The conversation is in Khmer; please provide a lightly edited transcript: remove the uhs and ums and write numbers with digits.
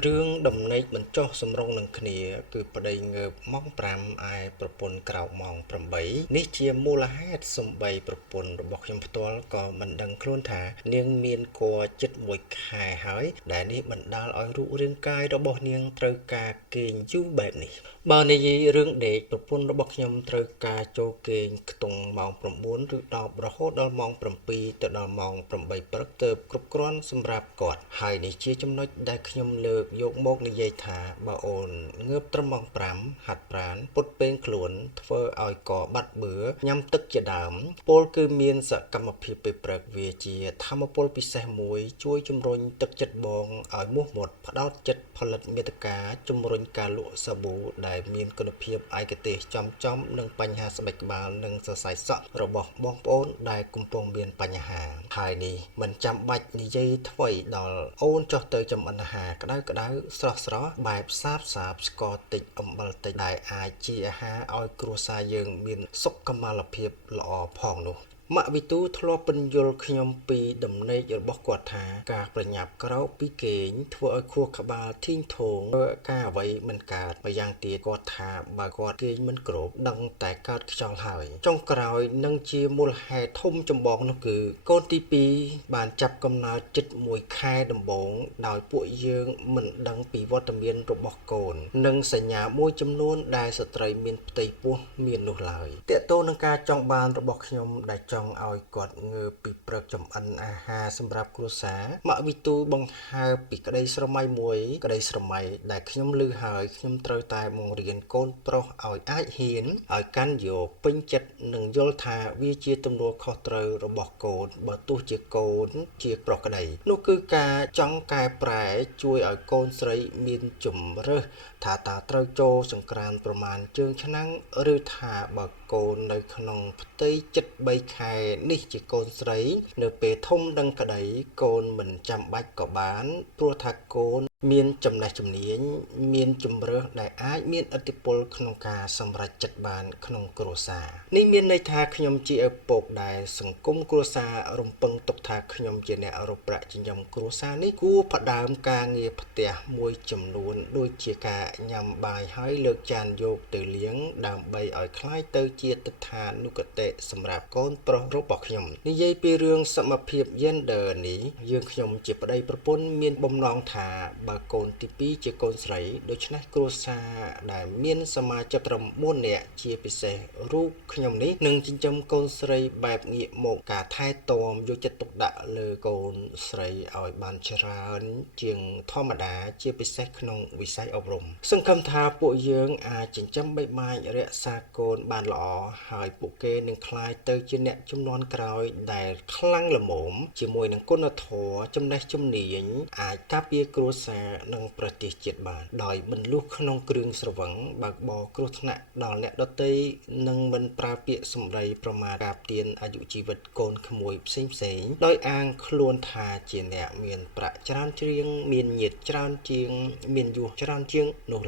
រឿងដំណេកបញ្ចុះសម្រុងនឹងគ្នាគឺប្តីងើបម៉ោង5ឯប្រពន្ធក្រោកម៉ោង8នេះជាមូលហេតុសំបីប្រពន្ធរបស់ខ្ញុំផ្ទាល់ក៏មិនដឹងខ្លួនថានាងមានគភ៌ជិត1ខែហើយដែលនេះបណ្ដាលឲ្យរូបរាងកាយរបស់នាងត្រូវការគេងយូរបែបនេះបើនិយាយរឿងដេកប្រពន្ធរបស់ខ្ញុំត្រូវការចូលគេងខ្ទង់ម៉ោង9ឬ10រហូតដល់ម៉ោង7ទៅដល់ម៉ោង8ព្រឹកទើបគ្រប់គ្រាន់សម្រាប់គាត់ហើយនេះជាចំណុចដែលខ្ញុំលើកយកមកនិយាយថាបើអូនងើបត្រឹមម៉ោង5ហាត់ប្រាណពុតពេងខ្លួនធ្វើឲ្យកបាត់បឺញ៉ាំទឹកជាដើមពលគឺមានសកម្មភាពពេលព្រឹកវាជាធម្មពលពិសេសមួយជួយជំរុញទឹកចិត្តបងឲ្យមោះមុតផ្ដោតចិត្តផលិតមាតិកាជំរុញការលក់សាប៊ូដែលមានគុណភាពឯកទេសចំនឹងបញ្ហាស្បែកក្បាលនិងសរសៃសក់របស់បងប្អូនដែលកំពុងមានបញ្ហាហើយនេះមិនចាំបាច់និយាយថ្មីដល់អូនចុះទៅចំអិនអាហារក្តៅស្រស់បែបសាបស្ករតិចអំបិលតិចដែលអាចជាអាហារឲ្យគ្រួសារយើងមានសុខុមាលភាពល្អផងនោះម៉ាក់វិទូធ្លាប់ពន្យល់ខ្ញុំពីដំណេករបស់គាត់ថាការប្រញាប់ក្រោកពីគេងធ្វើឲ្យខួរក្បាលធីងធងការអ្វីមិនកើតម្យ៉ាងទៀតគាត់ថាបើគាត់គេងមិនគ្រប់ដឹងតែកើតខ្យល់ហើយចុងក្រោយនឹងជាមូលហេតុធំចម្បងនោះគឺកូនទី2បានចាប់កំណើតជិត1ខែដំបូងដោយពួកយើងមិនដឹងពីវត្តមានរបស់កូននិងសញ្ញាមួយចំនួនដែលស្ត្រីមានផ្ទៃពោះមាននោះឡើយតើតើនឹងការចង់បានរបស់ខ្ញុំដែលចង់ឲ្យគាត់ងើបពីព្រឹកចំអិនអាហារសម្រាប់គ្រួសារម៉ាក់វិទូបង្ហើបពីក្តីស្រមៃមួយក្តីស្រមៃដែលខ្ញុំឮហើយខ្ញុំត្រូវតែបង្រៀនកូនប្រុសឲ្យអាចហ៊ានឲ្យកាន់យកពេញចិត្តនិងយល់ថាវាជាទំនួលខុសត្រូវរបស់កូនបើទោះជាកូនជាប្រុសក្តីនោះគឺការចង់កែប្រែជួយឲ្យកូនស្រីមានជំរើសថាតើត្រូវចូលសង្ក្រាន្តប្រមាណជើងឆ្នាំងឬថាបើកូននៅក្នុងផ្ទៃជិត3ខែនេះជាកូនស្រីនៅពេលធំដឹងក្តីកូនមិនចាំបាច់ក៏បានព្រោះថាកូនមានចំណេះជំនាញមានជំរើសដែលអាចមានឥទ្ធិពលក្នុងការសម្រេចចិត្តបានក្នុងគ្រួសារនេះមានន័យថាខ្ញុំជាឪពុកដែលសង្គមគ្រួសាររំពឹងទុកថាខ្ញុំជាអ្នករកប្រាក់ចិញ្ចឹមគ្រួសារនេះគួរផ្ដើមការងារផ្ទះមួយចំនួនដូចជាការញ៉ាំបាយហើយលើកចានយកទៅលាងដើម្បីឲ្យคล้ายទៅជាទិដ្ឋានុគតិសម្រាប់កូនប្រុសរបស់ខ្ញុំនិយាយពីរឿងសមភាព gender នេះយើងខ្ញុំជាប្តីប្រពន្ធមានបំណងថាបើកូនទី2ជាកូនស្រីដូច្នេះគ្រួសារដែលមានសមាជិកត្រឹម4នាក់ជាពិសេសរូបខ្ញុំនេះនឹងចិញ្ចឹមកូនស្រីបែបងាកមកការថែទាំយកចិត្តទុកដាក់លើកូនស្រីឲ្យបានច្រើនជាងធម្មតាជាពិសេសក្នុងវិស័យអប់រំសង្ឃឹមថាពួកយើងអាចចិញ្ចឹមបីបាច់រក្សាកូនបានល្អហើយពួកគេនឹងក្លាយទៅជាអ្នកជំនាន់ក្រោយដែលខ្លាំងល្មមជាមួយនឹងគុណធម៌ចំណេះជំនាញអាចការពារគ្រួសារនិងប្រទេសជាតិបានដោយបន្លុះក្នុងគ្រឿងស្រវឹងបើកបរគ្រោះថ្នាក់ដល់អ្នកដទៃនិងមិនប្រើពាក្យសម្ដីប្រមាថការទានអាយុជីវិតកូនក្មួយផ្សេងដោយអាងខ្លួនថាជាអ្នកមានប្រាក់ច្រើនជាងមានញាតិច្រើនជាងមានយសច្រើនជាងនោះ